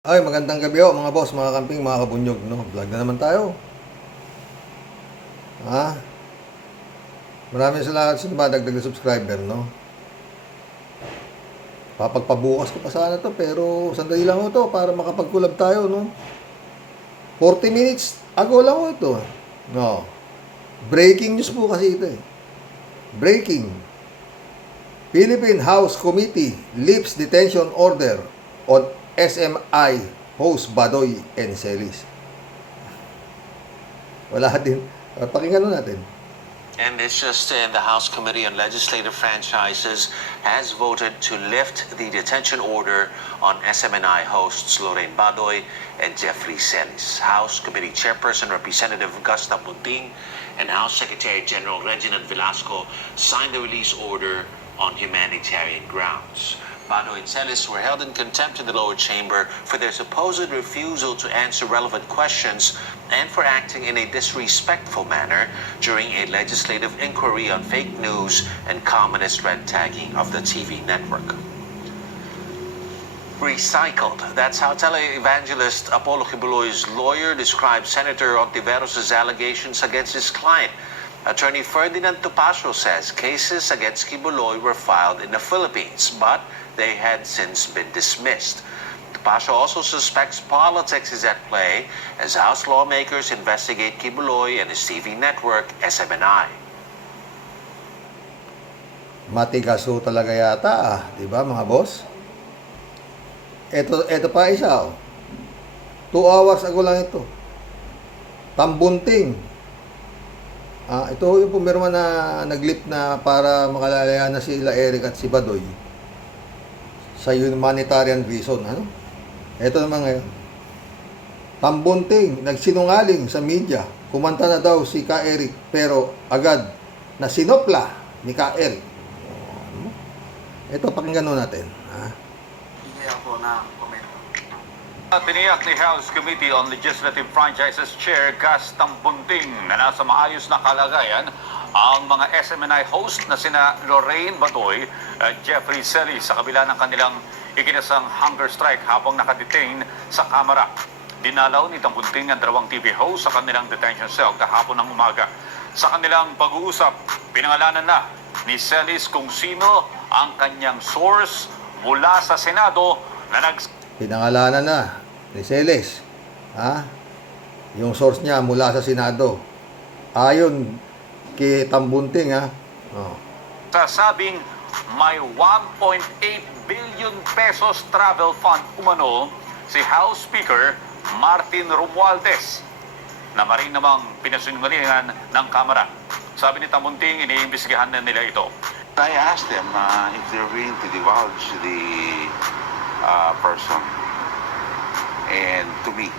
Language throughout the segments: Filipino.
Ay, magandang gabi ho, mga boss, mga kamping, mga kabunyog, no? Vlog na naman tayo. Ha? Maraming salamat sa dumadagdag na subscriber, no? Papagpabukas ko pa sana to, pero sandali lang ho to para makapag-collab tayo, no? 40 minutes ago lang ho ito. No. Breaking news po kasi ito eh. Breaking. Philippine House Committee lifts detention order on SMI host Badoy and Celis. Wala din. Pakinggan natin. And it's just in the House Committee on Legislative Franchises has voted to lift the detention order on SMNI hosts Lorraine Badoy and Jeffrey Celis. House Committee Chairperson Representative Gusta Bunting and House Secretary General Reginald Velasco signed the release order on humanitarian grounds. Badoy and Celis were held in contempt in the lower chamber for their supposed refusal to answer relevant questions and for acting in a disrespectful manner during a legislative inquiry on fake news and communist red tagging of the TV network. Recycled. That's how televangelist Apollo Kibuloy's lawyer described Senator Ontiveros' allegations against his client. Attorney Ferdinand Topacio says cases against Kibuloy were filed in the Philippines, but they had since been dismissed. Topacio also suspects politics is at play as House lawmakers investigate Kibuloy and his TV network, SMNI. Matigas ho talaga yata, di ba mga boss? Ito pa isa, 2 hours ago lang ito. Tambunting. Ito yung pumirma na naglip na para makalaya na sila Eric at si Badoy sa humanitarian reason. Ano? Ito naman ngayon. Tambunting, nagsinungaling sa media. Kumanta na daw si Ka Eric pero agad na sinopla ni Ka Eric. Ito, pakinggan natin. Hindi ako na komento. Tiniyak ni House Committee on Legislative Franchises Chair Gus Tambunting na nasa maayos na kalagayan ang mga SMNI host na sina Lorraine Badoy at Jeffrey Celis sa kabila ng kanilang ikinasang hunger strike habang nakadetain sa kamera. Dinalaw ni Tambunting ang 2 TV host sa kanilang detention cell kahapon ng umaga. Sa kanilang pag-uusap, pinangalanan na ni Celis kung sino ang kanyang source mula sa Senado na Pinangalanan na ni Celis. Yung source niya mula sa Senado. Ayon kay Tambunting, sasabing may 1.8 billion pesos travel fund umano si House Speaker Martin Romualdez na maring namang pinasinungalingan ng Kamara. Sabi ni Tambunting, iniimbestigahan na nila ito. I asked them if they're willing to divulge the person and to me,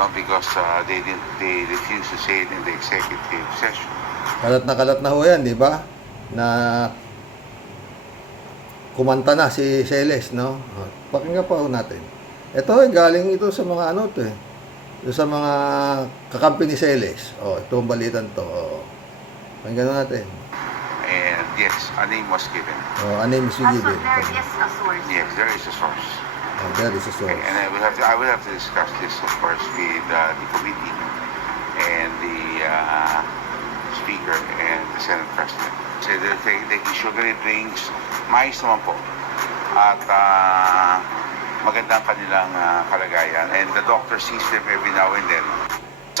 not because they refused to say it in the executive session. Kalat na ho yan, di ba? Na kumanta na si Celes, no? Pakinggan pa ho natin. Ito galing ito sa mga ano to eh. Ito sa mga kakampi ni Celes. Ito ang balitan to. Pakinggan natin. And yes, a name was given. A name is given. There is a source. Yes, there is a source. There is a source. And I will have to discuss this, of course, with the committee and the Speaker and the Senate President. So they sugary drinks, mais naman po. At maganda ang kanilang kalagayan. And the doctor sees them every now and then.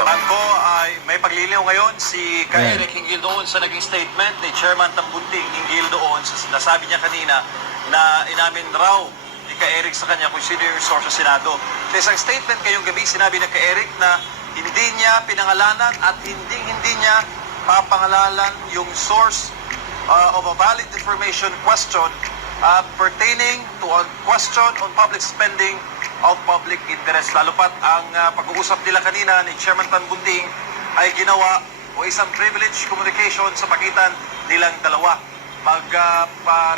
Ko ay may pagliliw ngayon si Ka Eric hinggil doon sa naging statement ni Chairman Tambunting hinggil doon sa nasabi niya kanina na inamin raw ni Ka Eric sa kanya kung sino yung source sa Senado. Sa isang statement ngayong gabi, sinabi ni Ka Eric na hindi niya pinangalanan at hindi niya papangalanan yung source of a valid information question pertaining to a question on public spending of public interest. Lalo pat ang pag-uusap nila kanina ni Chairman Tambunting ay ginawa o isang privilege communication sa pagitan nilang dalawa.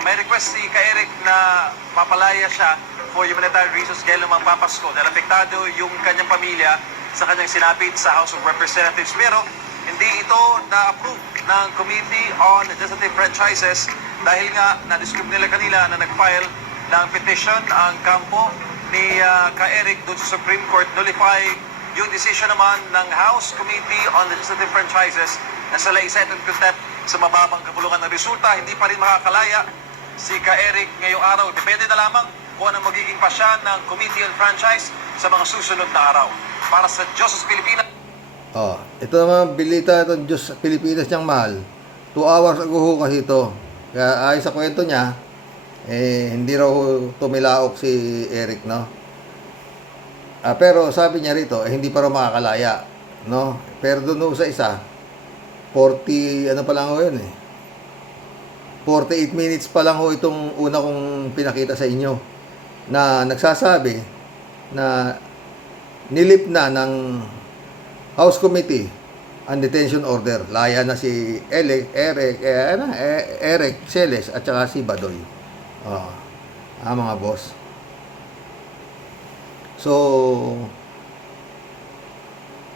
May request si Ka Eric na papalaya siya for humanitarian reasons dahil lumang papasko dahil apektado yung kanyang pamilya sa kanyang sinapit sa House of Representatives. Pero hindi ito na-approve ng Committee on Legislative Franchises dahil nga na-describe nila kanila na nag-file ng petition ang kampo ni Ka-Eric doon sa Supreme Court nullify yung decision naman ng House Committee on Legislative Franchises na sila i-set in contempt sa mababang kapulungan ng resulta. Hindi pa rin makakalaya si Ka-Eric ngayong araw. Depende na lamang kung ano magiging pasya ng Committee on Franchise sa mga susunod na araw. Para sa Diyos sa Pilipinas. Oh, ito naman bilita itong Diyos sa Pilipinas niyang mahal. 2 hours ago ho kasi ito. Kaya ayon sa kwento niya, hindi raw tumilaok si Eric, no? Pero sabi niya rito, hindi pa raw makakalaya, no? Pero doon sa isa, 40, ano pa lang ho yun 48 minutes pa lang ho itong una kong pinakita sa inyo na nagsasabi na nilip na ng House Committee ang detention order. Laya na si Eric Celes at saka si Badoy. Mga boss. So,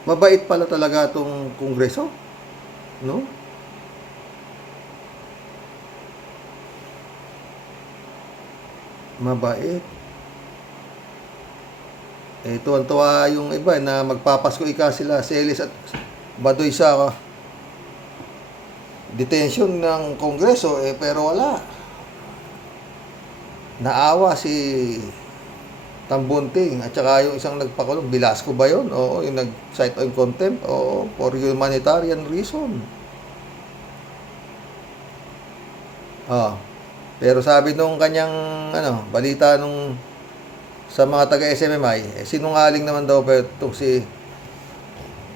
mabait pala talaga itong Kongreso, no? Mabait. Tuwan-tuwa yung iba na magpapasko ika sila, Celes at Badoy sa detention ng Kongreso, pero wala. Naawa si Tambunting at saka yung isang nagpakulong, Velasco ba yun? Oo, yung nag-cite on contempt, oo, for humanitarian reason. Pero sabi nung kanyang balita nung sa mga taga-SMMI, sinungaling naman daw itong si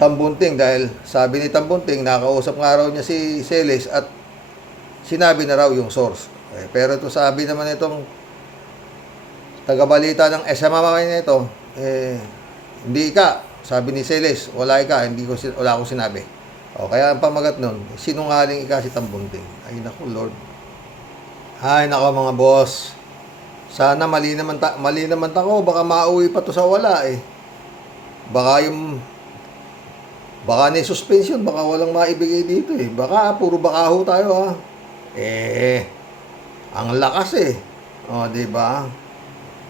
Tambunting dahil sabi ni Tambunting, nakausap nga raw niya si Celes at sinabi na raw yung source. Pero ito sabi naman itong tagabalita ng SMMI na ito, hindi ka, sabi ni Celes, wala akong sinabi. Kaya ang pamagat nun, sinungaling ika si Tambunting. Ay naku Lord. Ay naku mga boss. Sana mali naman ako, baka mauwi pa to sa wala Baka ni suspension, baka walang maibigay dito Baka puro baka ho tayo ang lakas di ba?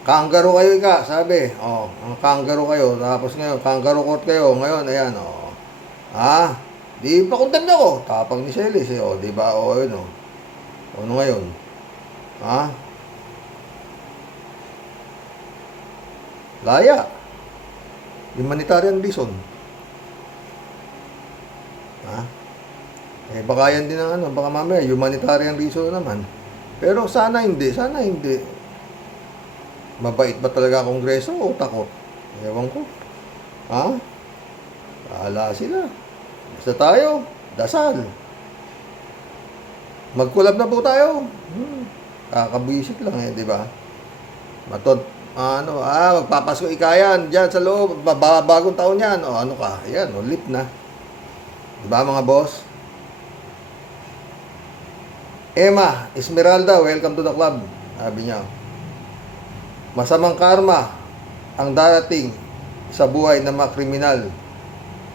Kangaroo kayo ika, sabi. Ang kangaroo kayo, tapos ngayon kangaroo court kayo, ngayon ayan di pa condemn ako. Tapang ni Celes di ba? Ayun ano ngayon? Laya. Humanitarian reason. Baka yan din ang baka mamaya humanitarian reason naman. Pero sana hindi. Mabait ba talaga Kongreso o takot? Ewan ko. Bahala sila. Basta tayo, dasal. Mag-collab na po tayo. Kakabwisit lang di ba? Magpapasko ikayan dyan sa loob, bagong taon yan. Ano ka? Ayan, lip na. Di ba mga boss? Emma Esmeralda, welcome to the club. Sabi niya, masamang karma ang darating sa buhay ng mga kriminal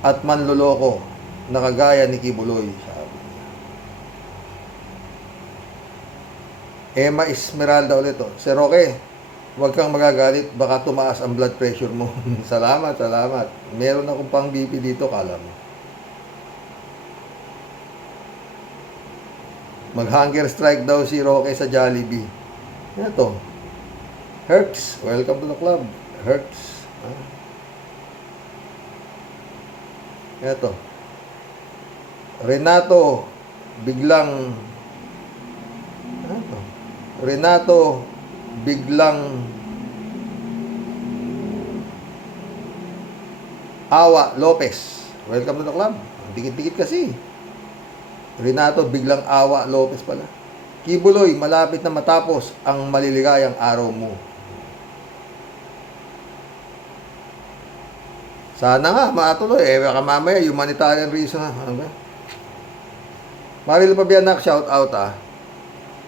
at manloloko na kagaya ni Kibuloy. Sabi niya. Emma Esmeralda ulit Si Roque, huwag kang magagalit, baka tumaas ang blood pressure mo. Salamat. Meron akong pang BP dito, kala mo. Mag-hunger strike daw si Roque sa Jollibee. Ito. Hertz, welcome to the club. Hertz. Ito. Renato biglang Awa Lopez. Welcome to the club. Dikit-dikit kasi. Renato biglang Awa Lopez pala. Kibuloy, malapit na matapos ang maliligayang araw mo. Sana nga, matuloy. Baka mamaya, humanitarian reason. Ano ba? Maril Pabianak, shout out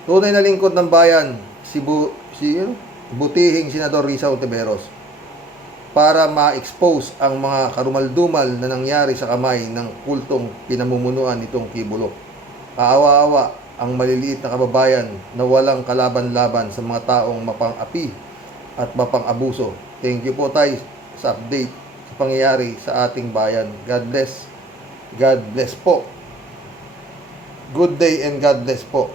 Tunay na lingkod ng bayan, butihing Senador Risa Ontiveros para ma-expose ang mga karumaldumal na nangyari sa kamay ng kultong pinamumunuan nitong Kibulo. Kaawa-awa ang maliliit na kababayan na walang kalaban-laban sa mga taong mapang-api at mapang-abuso. Thank you po tayo sa update sa pangyayari sa ating bayan. God bless. God bless po. Good day and God bless po.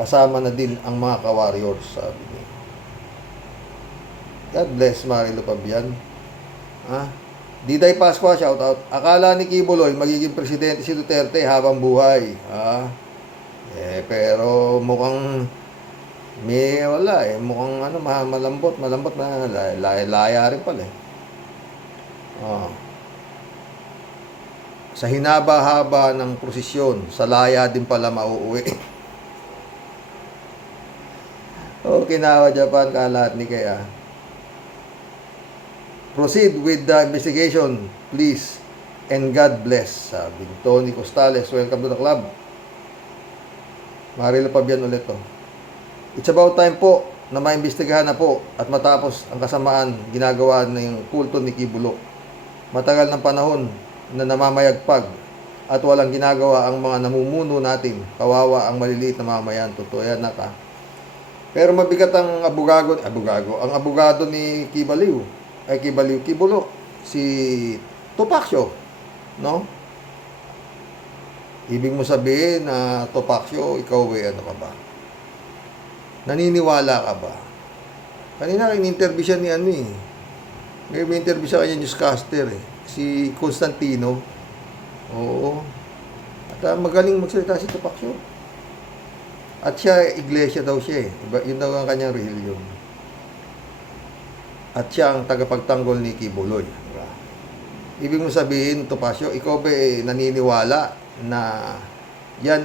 Kasama na din ang mga ka-warriors, sabi niya. God bless, Marilo Pabian. Diday Pascua, shout out. Akala ni Kibuloy magiging presidente si Duterte habang buhay. Pero mukhang wala mukhang malambot na laya rin pala Sa hinaba-haba ng prosesyon, sa laya din pala mauuwi. Okinawa, Japan, kalat ni kaya. Proceed with the investigation, please, and God bless. Sabi ni Tony Costales, welcome to the club. Marilo Pabian ulit to. It's about time po na maimbestigahan na po at matapos ang kasamaan ginagawa ng kulto ni Kibulok. Matagal ng panahon na namamayagpag at walang ginagawa ang mga namumuno natin. Kawawa ang maliliit na mamayan. Totoo yan, naka. Pero mabigat ang ang abogado ni Kibulok, si Topacio, no? Ibig mo sabihin na Topacio, ikaw ano ka ba? Naniniwala ka ba? Kanina in-interview siya ni may interview sa kanya newscaster si Constantino. Oo. At magaling magsalita si Topacio. At siya, iglesia daw siya Yun daw ang kanyang religion. At siya ang tagapagtanggol ni Kibuloy. Ibig mo sabihin, Topacio, ikaw ba naniniwala na yan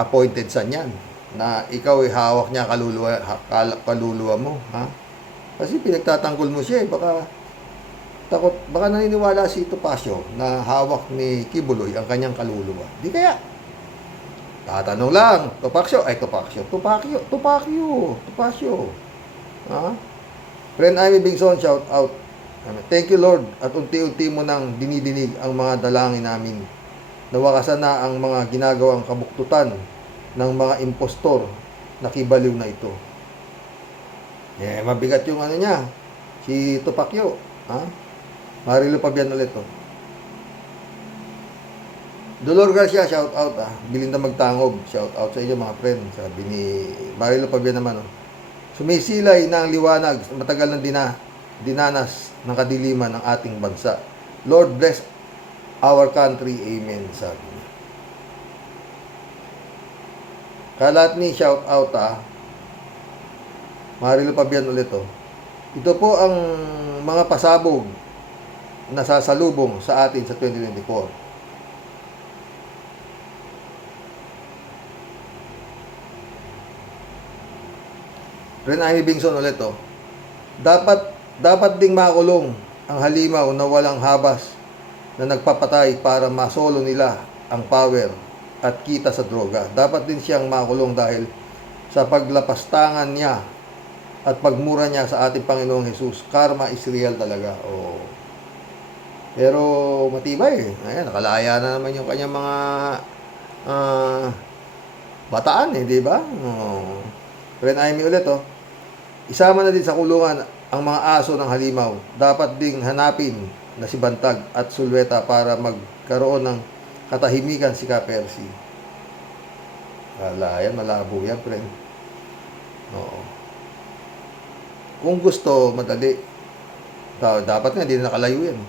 appointed sa niyan? Na ikaw hawak niya kaluluwa mo, ha? Kasi pinagtatanggol mo siya baka naniniwala si Topacio na hawak ni Kibuloy ang kanyang kaluluwa. Di kaya? Tatanong lang, Topacio. Ha? Friend Amy Bingson, shout out. Thank you, Lord, at unti-unti mo nang dinidinig ang mga dalangin namin. Nawakasan na ang mga ginagawang kabuktutan ng mga impostor na kibaliw na ito. Mabigat yung niya, si Topacio. Marilo Pabian ulit Dolor Garcia, shout out Bilinda Magtangob, shout out sa inyo mga friend. Sabi ni Marilo Pabian naman sumisilay na ang liwanag matagal ng dinanas ng kadiliman ng ating bansa. Lord bless our country, amen, sabi niya. Kalat ni shout out Marilo Pabian ulit Ito po ang mga pasabog na sasalubong sa atin sa 2024. Ren Amy Bingson ulit Dapat ding makulong ang halimaw na walang habas na nagpapatay para masolo nila ang power at kita sa droga. Dapat din siyang makulong dahil sa paglapastangan niya at pagmura niya sa ating Panginoong Jesus. Karma is real talaga. Pero matibay Ayan, nakalaya na naman yung kanyang mga bataan di ba? Ren Amy ulit Isama na din sa kulungan ang mga aso ng halimaw. Dapat ding hanapin na si Bantag at Sulweta para magkaroon ng katahimikan si Kapersi. Yan, malabo yan, friend. Kung gusto, madali. Dapat nga, hindi na nakalayo yan.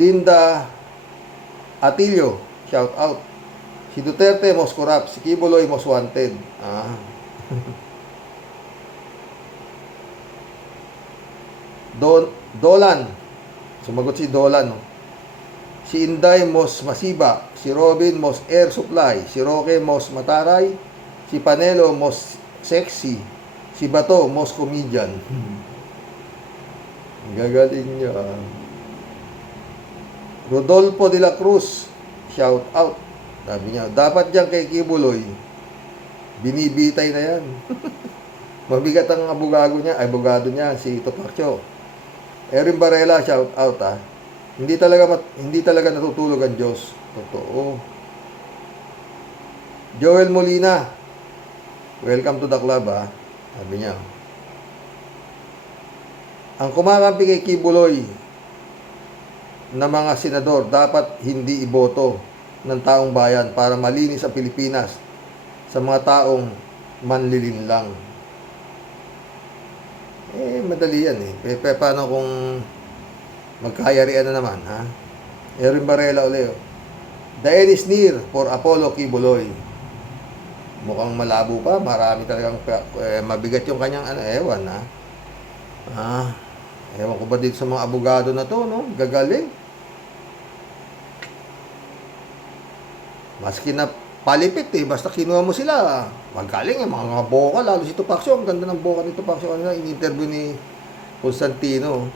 Linda Atilio, shout out. Si Duterte most corrupt, si Kibuloy most wanted. Dolan, sumagot si Dolan. Si Inday most masiba, si Robin most air supply, si Roque most mataray, si Panelo most sexy, si Bato most comedian. Gagaling niya. Rodolfo de la Cruz, shout out. Sabi niya, dapat dyan kay Kibuloy, binibitay na yan. Mabigat ang abogado niya, si Topacio. Erin Barela, shout out Hindi talaga natutulog ang Diyos. Totoo. Joel Molina, Welcome to the club, ha. Sabi niya. Ang kumakampi kay Kibuloy na mga senador dapat hindi iboto ng taong bayan para malinis ang Pilipinas sa mga taong manlilinlang. Madali yan eh. Paano kung magkayarian na naman, ha? Erin Barela uli, oh. The end is near for Apollo Kibuloy. Mukhang malabo pa. Marami talagang mabigat yung kanyang ewan, ha? Ewan ko ba dito sa mga abogado na to, no? Gagaling. Maski na palipit eh, basta kinuha mo sila, magaling eh, mga boka, lalo si Tupacio. Ang ganda ng boka ni Tupacio. Ano, in-interview ni Constantino.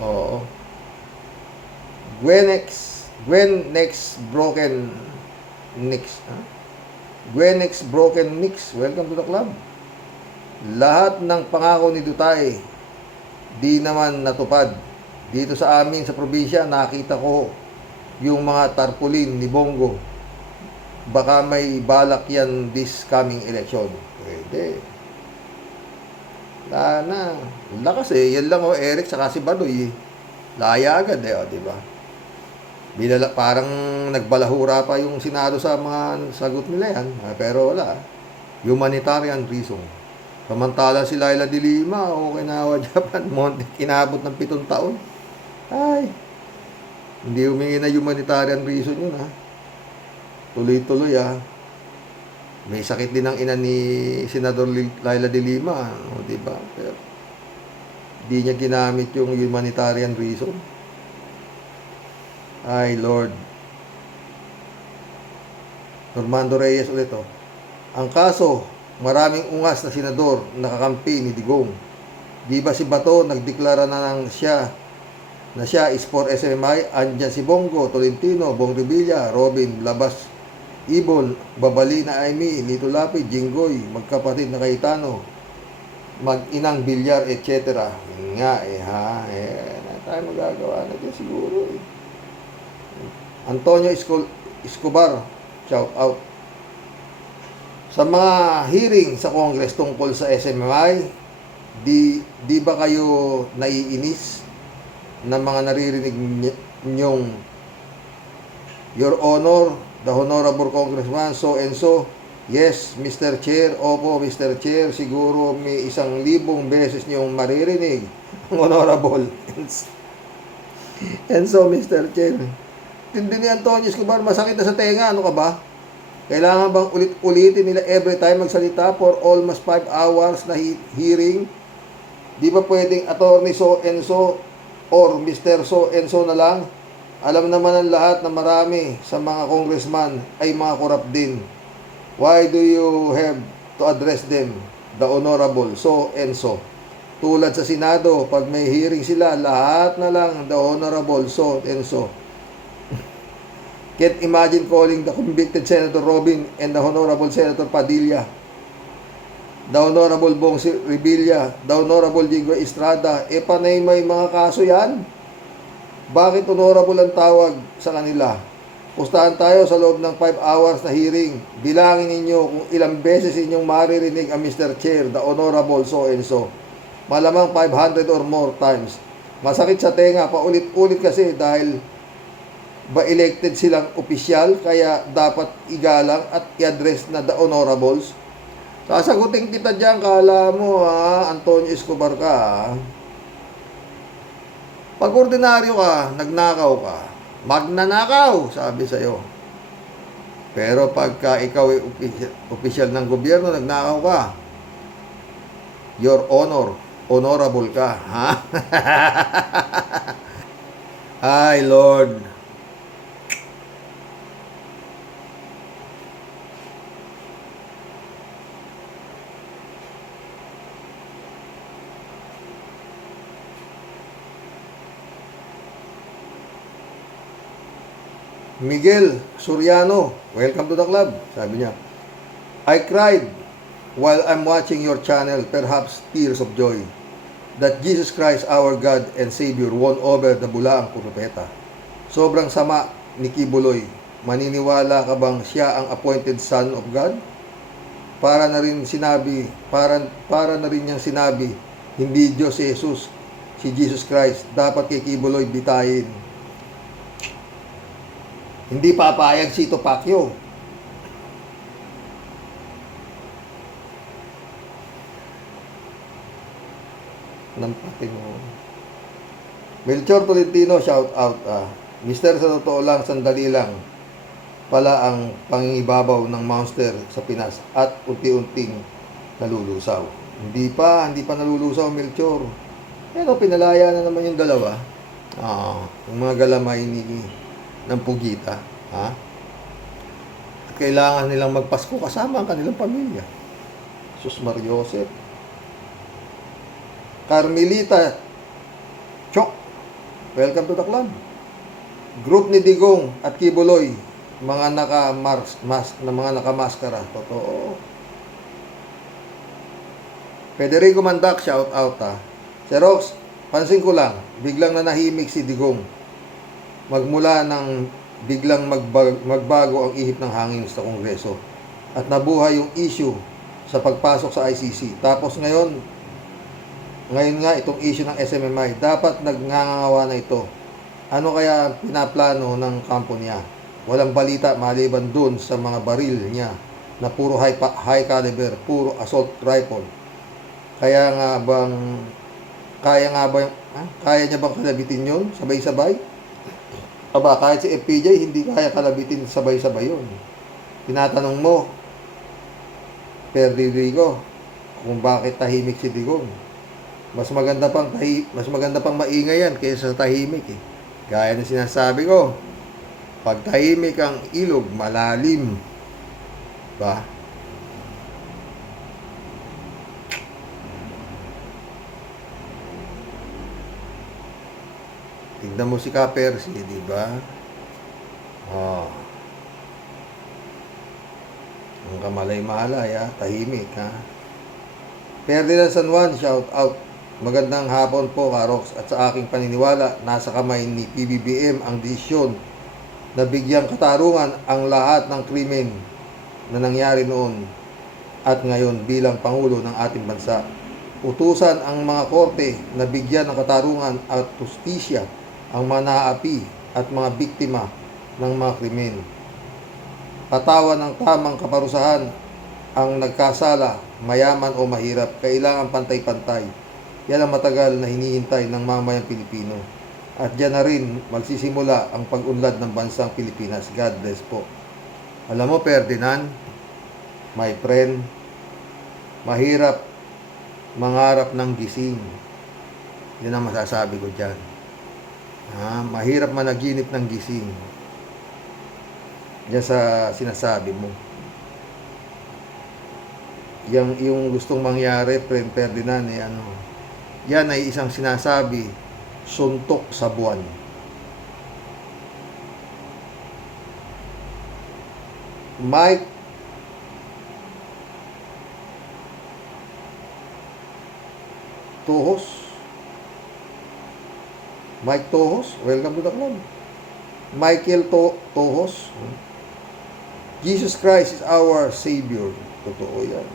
Oo. Gwen next broken Nix. Gwen next broken Nix. Welcome to the club. Lahat ng pangako ni Dutay di naman natupad. Dito sa amin sa probinsya, nakita ko yung mga tarpaulin ni Bongo. Baka may balak yan this coming election. Pwede. Na. Lakas eh. Yan lang Eric saka si Badoy. Laya agad di ba? Parang nagbalahura pa yung Senado sa mga sagot nila yan. Pero wala. Humanitarian reason. Samantala si Laila de Lima, Okinawa, Japan, Monte, kinabot ng 7 taon. Ay, hindi humingi na humanitarian reason yun, ha. Tuloy-tuloy, ha. May sakit din ang ina ni Senador Laila de Lima, di ba? Pero di niya ginamit yung humanitarian reason. Ay, Lord. Normando Reyes ulit, oh. Ang kaso, maraming ungas na senador nakakampi ni Digong. Di ba si Bato nagdeklara na siya is for SMI? Andyan si Bongo, Tolentino, Bong Revilla, Robin, Labas, Ibon, Babalina, Aimee, Lito Lapid, Jinggoy, magkapatid na Cayetano, mag-inang Bilyar, etc. Nga na tayo magagawa na dyan siguro eh. Antonio Escobar, shout out. Sa mga hearing sa Congress tungkol sa SMI, di ba kayo naiinis ng mga naririnig nyong Your Honor, the Honorable Congressman, so and so? Yes, Mr. Chair. Opo, Mr. Chair. Siguro may 1,000 beses nyong maririnig ang Honorable. And so, Mr. Chair. Tindi ni Antonio Escobar, masakit na sa tenga. Ano ka ba? Kailangan bang ulit-ulitin nila every time magsalita for almost 5 hours na hearing? Di ba pwedeng attorney so and so or Mr. so and so na lang? Alam naman ng lahat na marami sa mga congressman ay mga korap din. Why do you have to address them, the Honorable so and so? Tulad sa Senado, pag may hearing sila, lahat na lang the Honorable so and so. Can't imagine calling the convicted Senator Robin and the Honorable Senator Padilla, the Honorable Bong Revilla, the Honorable Jinggoy Estrada. Panay may mga kaso yan. Bakit honorable ang tawag sa kanila? Pustahan tayo sa loob ng 5 hours na hearing. Bilangin ninyo kung ilang beses inyong maririnig ang Mr. Chair, the Honorable so and so. Malamang 500 or more times. Masakit sa tenga, paulit-ulit kasi dahil ba elected silang opisyal, kaya dapat igalang at i-address na the honorables. Sasagutin kita dyan, kala mo Antonio Escobar ka, ha? Pag ordinaryo ka, nagnakaw ka, magnanakaw, sabi sa'yo. Pero pagka ikaw ay opisyal ng gobyerno, nagnakaw ka, Your Honor, honorable ka, ha? Ay, Lord. Miguel Soriano, welcome to the club. Sabi niya, I cried while I'm watching your channel, perhaps tears of joy, that Jesus Christ, our God and Savior, won over the bulaang propeta. Sobrang sama ni Kibuloy. Maniniwala ka bang siya ang appointed son of God? para na rin niyang sinabi, hindi Diyos si Jesus, si Jesus Christ. Dapat kay Kibuloy bitayin. Hindi papayag si Tito Pacquiao. Nampating mo. Melchor Tolentino, shout out. Mister, sa totoo lang, sandali lang pala ang pangingibabaw ng monster sa Pinas at unti-unting nalulusaw. Hindi pa nalulusaw, Melchor. Pero pinalaya na naman yung dalawa. Yung mga galamay ng Pugita. At kailangan nilang magpasko kasama ang kanilang pamilya. Sus Mariosep. Carmelita Chok, welcome to the club. Group ni Digong at Kibuloy, mga nakamaskara. Totoo. Federico Mandak, shout out Sir Rox, pansin ko lang, biglang nanahimik si Digong. Magmula ng biglang magbago ang ihip ng hangin sa Kongreso at nabuhay yung issue sa pagpasok sa ICC. Tapos ngayon nga itong issue ng SMMI, dapat nagngangawa na ito. Ano kaya pinaplano ng kampo niya? Walang balita maliban dun sa mga baril niya na puro high caliber, puro assault rifle. Kaya niya bang kalabitin yun sabay-sabay? Aba, kahit si FPJ hindi kaya kalabitin sabay-sabay yun. Tinatanong mo, Federico, kung bakit tahimik si Digong. Mas maganda pang maingay yan kaysa sa tahimik eh. Gaya ng sinasabi ko, pag tahimik ang ilog, malalim. Ba? Tignan mo si Kapersi, di ba? Ang kamalay-malay, tahimik, Ferdinand San Juan, shout out. Magandang hapon po, Karox. At sa aking paniniwala, nasa kamay ni PBBM ang desisyon na bigyang katarungan ang lahat ng krimen na nangyari noon at ngayon bilang Pangulo ng ating bansa. Utusan ang mga korte na bigyan ng katarungan at justisya ang mga naapi at mga biktima ng mga krimen. Patawan ng tamang kaparusahan ang nagkasala, mayaman o mahirap, kailangan pantay-pantay. Yan ang matagal na hinihintay ng mamayang Pilipino. At diyan na rin magsisimula ang pag-unlad ng bansang Pilipinas. God bless po. Alam mo, Ferdinand, my friend, mahirap mangarap ng gising. Yan ang masasabi ko dyan. Mahirap managinip ng gising. Yan sa sinasabi mo. Yung gustong mangyari, friend Ferdinand, yan ay isang sinasabi, suntok sa buwan. Mike Tohos, welcome to the club. Michael Tohos, Jesus Christ is our Savior. Totoo yan.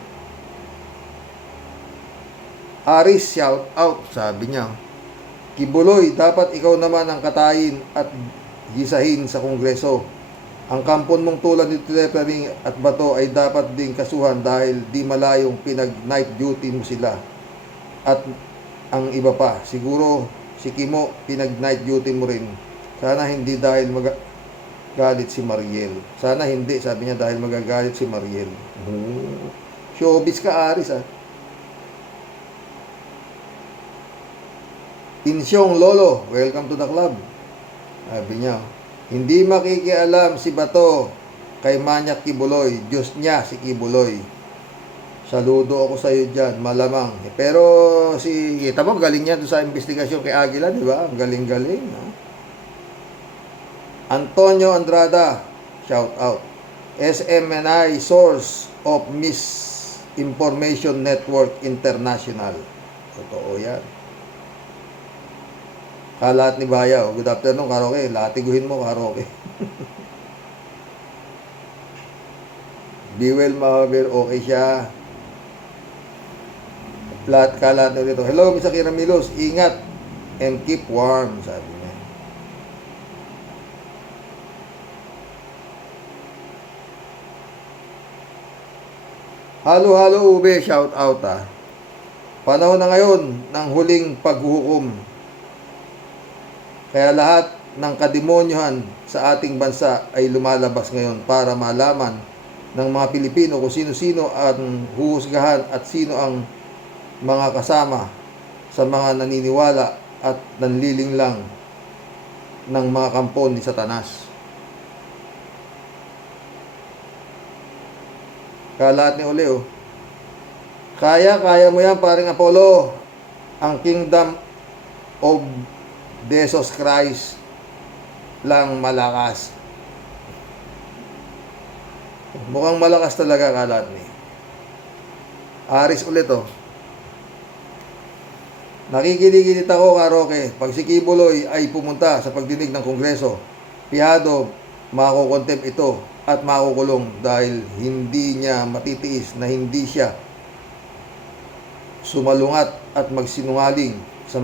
Aris, shout out, sabi niya. Kibuloy, dapat ikaw naman ang katayin at gisahin sa Kongreso. Ang kampon mong tulad ni Teleplaning at Bato ay dapat ding kasuhan dahil di malayong pinag-night duty mo sila. At ang iba pa, siguro si Kimo, pinag-night duty mo rin. Sana hindi dahil magagalit si Mariel. Sana hindi, sabi niya, dahil magagalit si Mariel. Showbiz ka, Aris, Insyong Lolo, welcome to the club. Sabi niya, hindi makikialam si Bato kay Manyak Kibuloy. Diyos niya si Kibuloy. Saludo ako sa iyo dyan, malamang. Pero kita mo, galing niya doon sa investigasyon kay Aguila, di ba? Ang galing-galing. Antonio Andrada, shout out. SMNI, Source of Misinformation Network International. Totoo yan. Kalat ni Bayaw, good afternoon, Karoke. Latiguhin mo, Karoke. Be well, Mama Bear. Okay siya. Kalat na dito. Hello, Miss Akira Milos. Ingat and keep warm, sabi niya. Halo, Ube. Shout out, ah. Panahon na ngayon ng huling paghuhukom. Kaya lahat ng kademonyohan sa ating bansa ay lumalabas ngayon para malaman ng mga Pilipino kung sino-sino ang huhusgahan at sino ang mga kasama sa mga naniniwala at nanlilinglang ng mga kampon ni Satanas. Kalat ni Oleo. Kaya mo yan, paring Apollo. Ang kingdom of Jesus Christ lang malakas. Mukhang malakas talaga, kalat ni. Aris ulit, oh. Nakikinig ako, Karoke, pag si Kibuloy ay pumunta sa pagdinig ng Kongreso, piyado, makukontempt ito at makukulong dahil hindi niya matitiis na hindi siya sumalungat at magsinungaling sa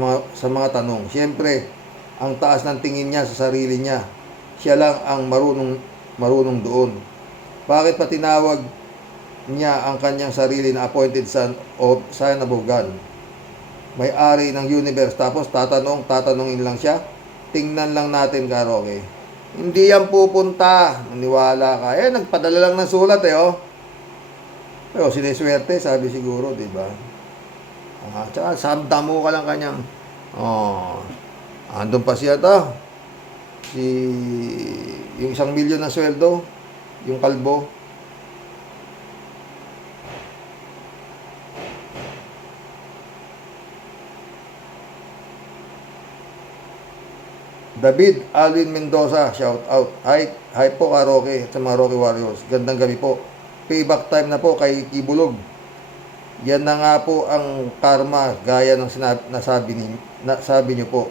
mga tanong. Siyempre, ang taas ng tingin niya sa sarili niya, siya lang ang marunong doon. Bakit pa tinawag niya ang kanyang sarili na appointed son of God? May-ari ng universe, tapos tatanungin lang siya. Tingnan lang natin, Karoke. Hindi yan pupunta. Maniwala ka. Nagpadala lang ng sulat, oh. Pero siniswerte, sabi siguro, di ba? Tsaka sabdamo ka lang kanyang, andun pa siya ta. Yung 1 milyon na sweldo, yung kalbo. David Alvin Mendoza, shout out. Hi po, Karoke at sa mga Roque Warriors. Gandang gabi po. Payback time na po kay Kibulog. Yan na nga po ang karma, gaya ng sabi niyo po.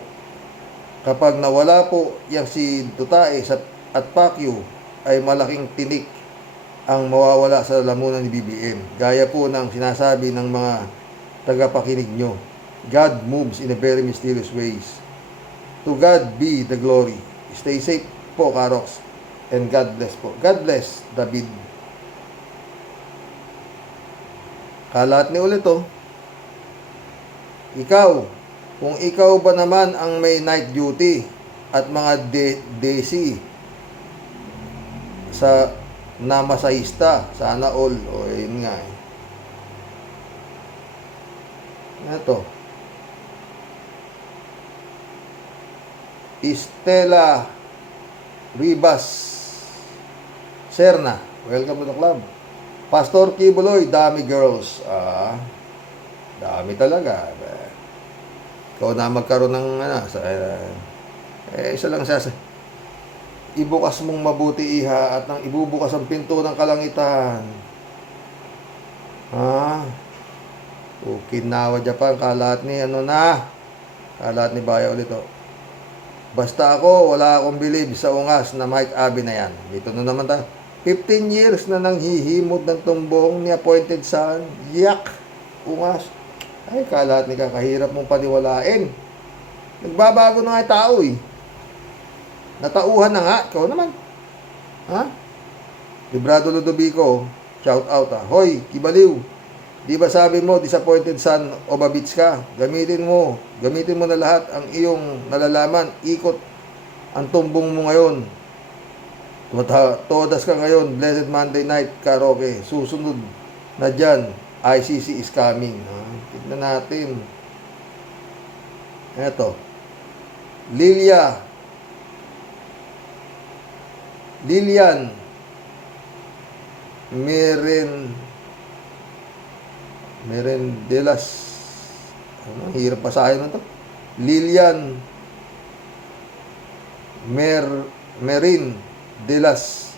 Kapag nawala po yang si Tutae at Pacquiao, ay malaking tinik ang mawawala sa lamunan ni BBM. Gaya po ng sinasabi ng mga tagapakinig nyo. God moves in a very mysterious ways. To God be the glory. Stay safe po, Karoks. And God bless po. God bless, David. Kalat ni ulit, oh. Ikaw, kung ikaw ba naman ang may night duty at mga DC sa namasahista, sana all. O, yun nga, eh. Ito. Estela Ribas Serna, welcome to the club. Pastor Kibuloy, dami girls. Dami talaga. Ikaw na magkaroon ng isa lang ibukas mong mabuti, iha, at nang ibubukas ang pinto ng kalangitan. Okinawa Japan, kalat ni kalat ni Baya ulit, oh. Basta ako, wala akong believe sa ungas na Mike Abe na yan. Dito na naman tayo. 15 years na nang hihimod ng tumbong ni appointed son. Yak! Ungas. Ay, kalat ni kakahirap mong paniwalain. Nagbabago na nga yung tao, eh. Natauhan na nga. Ikaw naman. Librado Ludovico, shout out, ha. Hoy, Kibaliw. Di ba sabi mo, disappointed son of a bitch ka? Gamitin mo na lahat ang iyong nalalaman. Ikot ang tumbong mo ngayon. Todas ka ngayon. Blessed Monday night, Karoke. Susunod na dyan, ICC is coming. Tignan natin. Eto. Lilian Merendelas. Hirap pasahin na to. Lilian Merin Delas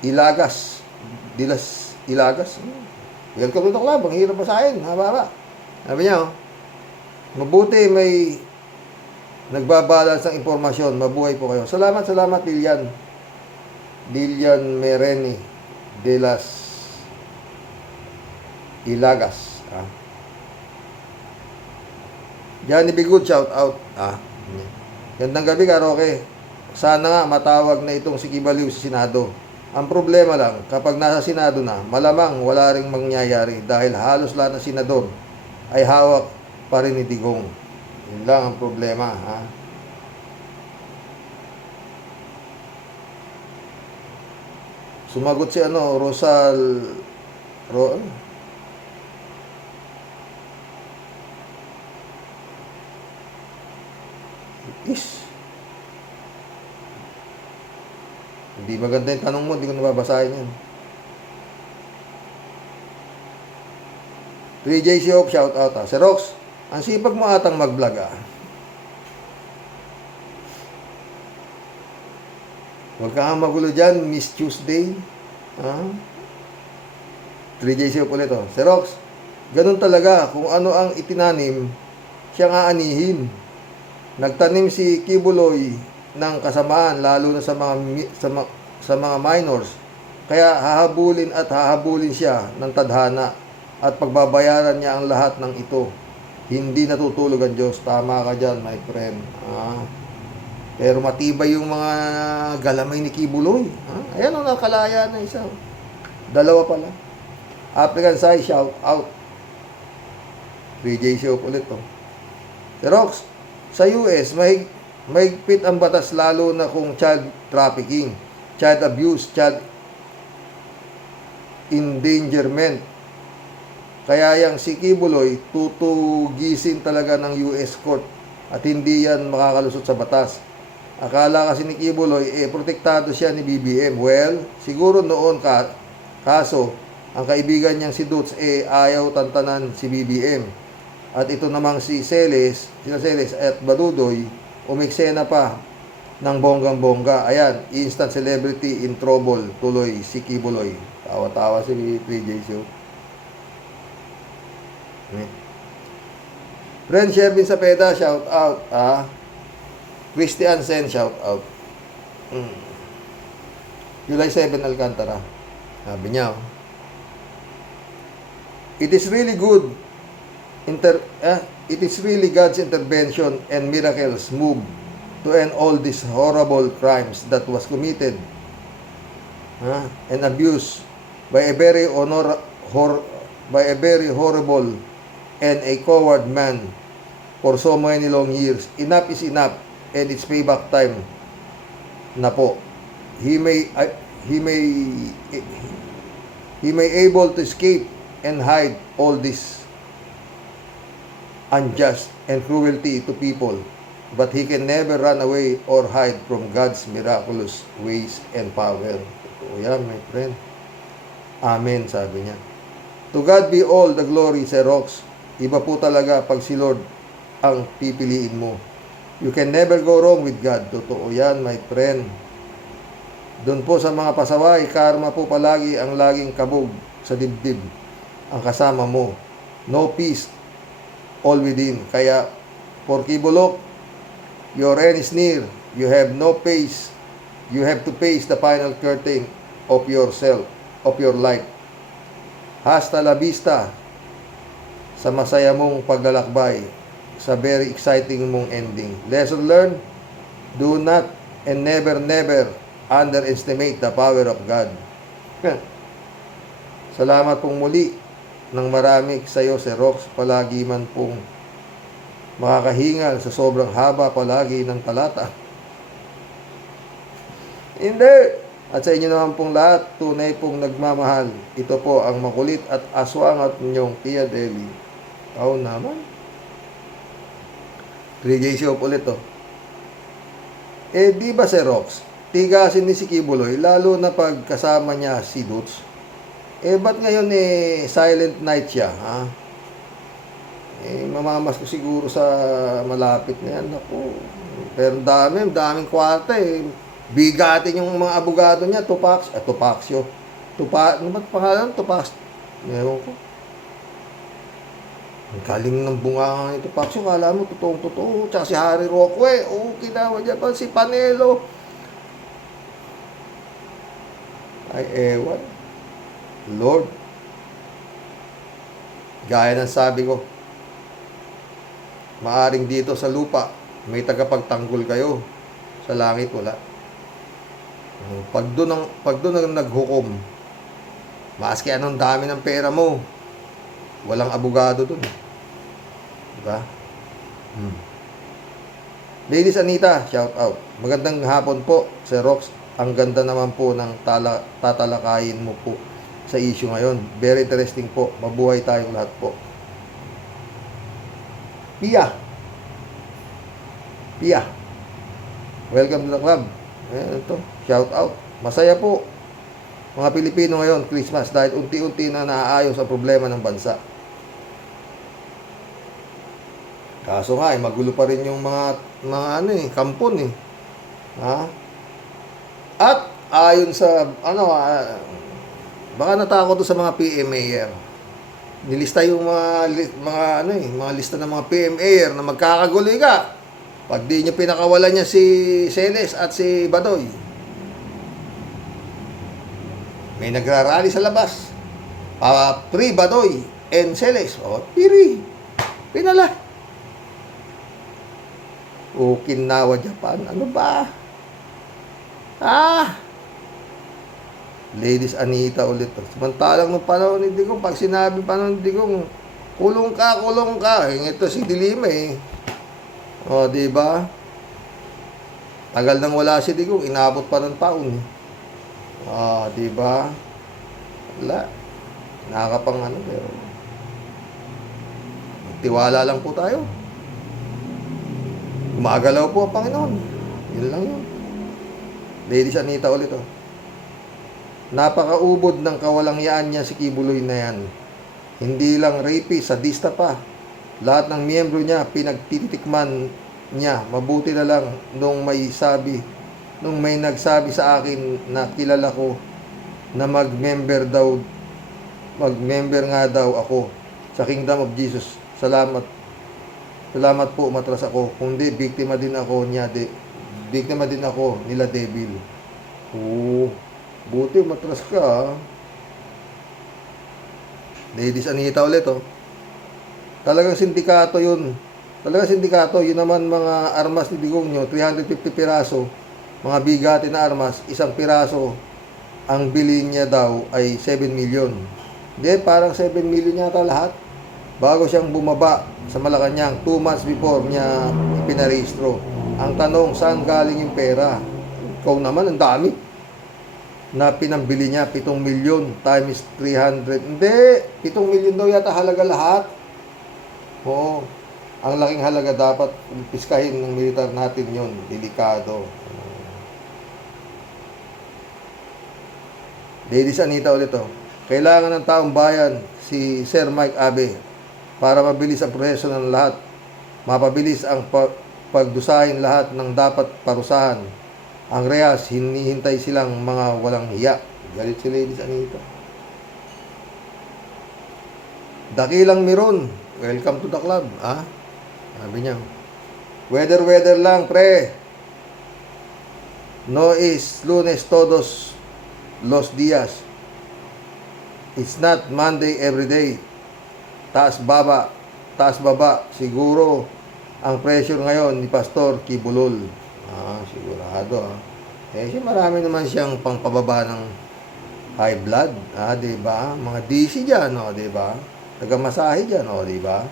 Ilagas. Welcome to the club. Ang hirap pasahin. Haba. Sabi niya, mabuti may nagbabalance ng impormasyon. Mabuhay po kayo. Salamat, Lilian Mereni de las Ilagas. Johnny Bigood, shout out. Gandang gabi ka, Roque. Sana nga matawag na itong si Kibaliw sa Senado. Ang problema lang, kapag nasa Senado na, malamang wala ring mangyayari dahil halos lahat ng senador ay hawak pa rin ni Digong. Yun lang ang problema, ha? Sumagot si Hindi maganda yung tanong mo, hindi ko nababasahin yan. 3JC Hope, shout out ha. Si Rox, ang sipag mo atang mag-vlog Huwag kang magulo dyan, Miss Tuesday. 3JC Hope ulit Si Rox, ganun talaga, kung ano ang itinanim, siya nga anihin. Nagtanim si Kibuloy ng kasamaan lalo na sa mga minors. Kaya hahabulin siya ng tadhana at pagbabayaran niya ang lahat ng ito. Hindi natutulog ang Diyos. Tama ka dyan, my friend. Pero matibay yung mga galamay ni Kibuloy. Ayan o, nakalaya na isa. Dalawa pala. Applicant size, shout out. 3J show ulit to. Si Rox, sa US, mahigpit ang batas lalo na kung child trafficking, child abuse, child endangerment. Kaya yang si Kibuloy, tutugisin talaga ng US court at hindi yan makakalusot sa batas. Akala kasi ni Kibuloy, protektado siya ni BBM. Well, siguro noon kaso, ang kaibigan niyang si Dutz, ayaw tantanan si BBM. At ito namang sila Celes at Badudoy, umiksena pa ng bonggang-bongga. Ayan, instant celebrity in trouble, tuloy si Kibuloy. Tawa-tawa si 3J Show. Friend Shervin Sapeda, shout out. Christian Sen, shout out. July 7 Alcantara. Sabi niya, it is really good. It is really God's intervention and miracles move to end all these horrible crimes that was committed and abuse by a very horrible and a coward man for so many long years. Enough is enough and it's payback time na po. He may able to escape and hide all this unjust and cruelty to people, but he can never run away or hide from God's miraculous ways and power. Totoo yan, my friend. Amen, sabi niya. To God be all the glory, Sir Rox. Iba po talaga pag si Lord ang pipiliin mo. You can never go wrong with God. Totoo yan, my friend. Doon po sa mga pasaway, karma po palagi ang laging kabog sa dibdib. Ang kasama mo. No peace all within. Kaya, for Kibulok, your end is near. You have no pace. You have to face the final curtain of yourself, of your life. Hasta la vista sa masaya mong paglalakbay, sa very exciting mong ending. Lesson learned, do not and never underestimate the power of God. Salamat pong muli ng marami sa iyo, Sir Rox. Palagi man pong makakahingal sa sobrang haba palagi ng talata. Hindi! At sa inyo naman pong lahat, tunay pong nagmamahal. Ito po ang makulit at aswangat ninyong Tia Deli. Naman. 3J Show ulit to. Di ba, Sir Rox? Tigasin ni si Kibuloy, lalo na pag kasama niya si Dutz. Ba't ngayon silent night siya, ha? Mamamas ko siguro sa malapit na yan. Naku. Pero daming kwarta Bigatin yung mga abogado niya, Tupaksyo. Ano ba't pangalan? Ewan ko. Ang galing ng bunga ni Tupaksyo, kala mo totoong-totoo. Tsaka si Harry Roque, kinawa niya pa si Panelo. Ay, ewan. Lord, gaya ng sabi ko, maaring dito sa lupa, may tagapagtanggol kayo. Sa langit, wala. Pag doon ang naghukom, maski anong dami ng pera mo, walang abogado doon. Diba? Ladies Anita, shout out. Magandang hapon po, Sir Rox. Ang ganda naman po ng tatalakayin mo po sa issue ngayon. Very interesting po. Mabuhay tayong lahat po. Pia. Welcome to the club. Ayan ito. Shout out. Masaya po mga Pilipino ngayon, Christmas, dahil unti-unti na naaayos ang problema ng bansa. Kaso nga, magulo pa rin yung mga kampon eh. Ha? At ayon sa baka natakot to sa mga PMAer. Nilista yung mga lista ng mga PMAer na magkakagulo ka. Pag di nyo pinakawalan niya si Celes at si Badoy. May nagrarally sa labas. Pre Badoy and Celes. O, pinala. Okinawa, Japan. Ano ba? Ladies Anita ulit. Samantalang nung panahon ni Digong, pag sinabi panahon ni Digong, kulong ka. Ito si Dilima eh. O, diba? Tagal nang wala si Digong, inabot pa ng taon. O, diba? Wala. Nakakapang pero tiwala lang po tayo. Gumagalaw po ang Panginoon. Yun lang yun. Ladies Anita ulit Napakaubod ng kawalangyaan niya si Kibuloy na yan. Hindi lang rapist, sadista pa. Lahat ng miyembro niya pinagtititikman niya. Mabuti na lang nung may nagsabi sa akin na kilala ko na mag-member nga daw ako sa Kingdom of Jesus. Salamat po, matras ako. Kung di, biktima din ako nila Devil. Buti matras ka. Ladies Anita ulit Talagang sindikato yun. Yun naman mga armas ni Digong nyo, 350 piraso. Mga bigati na armas, isang piraso. Ang bilhin niya daw ay 7 million. Hindi, parang 7 million yata lahat. Bago siyang bumaba sa Malacanang, 2 months before niya pinarehistro. Ang tanong, saan galing yung pera? Ikaw naman, ang dami. Na pinambili niya, 7 million times 300. Hindi, 7 million daw yata halaga lahat. Oo. Ang laking halaga dapat piskahin ng militar natin yon. Delikado. Ladies Anita ulit Kailangan ng taong bayan si Sir Mike Abe para mabilis ang proseso ng lahat. Mapabilis ang pagdusahin lahat ng dapat parusahan. Ang rehas, hinihintay silang mga walang hiya. Galit si Ladies Anita. Dakilang Miron, welcome to the club. Sabi niya, weather lang, pre. No is lunes todos los días. It's not Monday every day. Taas baba. Siguro ang pressure ngayon ni Pastor Kibulol. Sigurado. Siya marami naman siyang pangpababa ng high blood. Diba? Mga DC dyan, diba? Taga-masahe dyan, diba?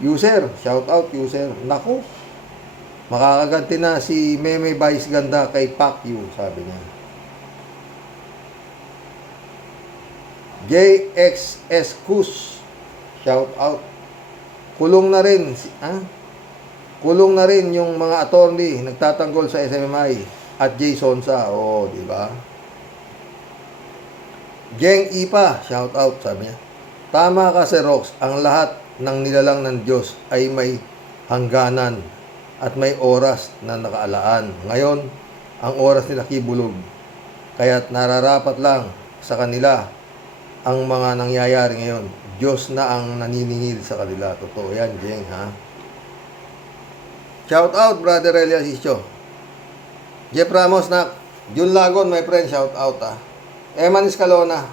User, shout out user. Naku, makakaganti na si Meme Vice Ganda kay Pacquiao, sabi niya. JXS Kus, shout out. Kulong na rin yung mga attorney nagtatanggol sa SMMI at Jason sa, di ba? Geng Ipa, shout out, sabi niya. Tama ka, Sir Rox, ang lahat ng nilalang ng Diyos ay may hangganan at may oras na nakaalaan. Ngayon, ang oras nila kibulog. Kaya't nararapat lang sa kanila ang mga nangyayari ngayon. Diyos na ang naniningil sa kanila. Totoo yan, Jeng, Shout out, Brother Elias Isyo. Jeff Ramos, Jun Lagon, my friend, shout out, Eman Escalona.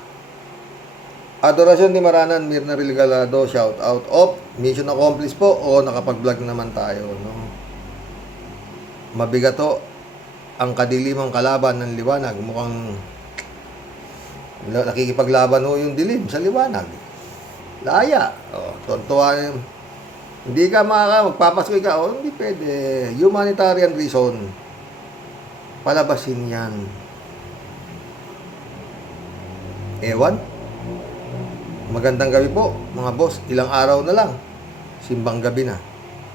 Adorasyon ni Maranan, Mirna Regalado, shout out. Mission accomplished po. Nakapag-vlog naman tayo, no? Mabigat to ang kadilimang kalaban ng liwanag. Mukhang nakikipaglaban ho yung dilim sa liwanag. Laya. Tontuwa. Hindi ka magpapaskoy ka. Hindi pwede. Humanitarian reason. Palabasin yan. Ewan. Magandang gabi po, mga boss. Ilang araw na lang. Simbang gabi na.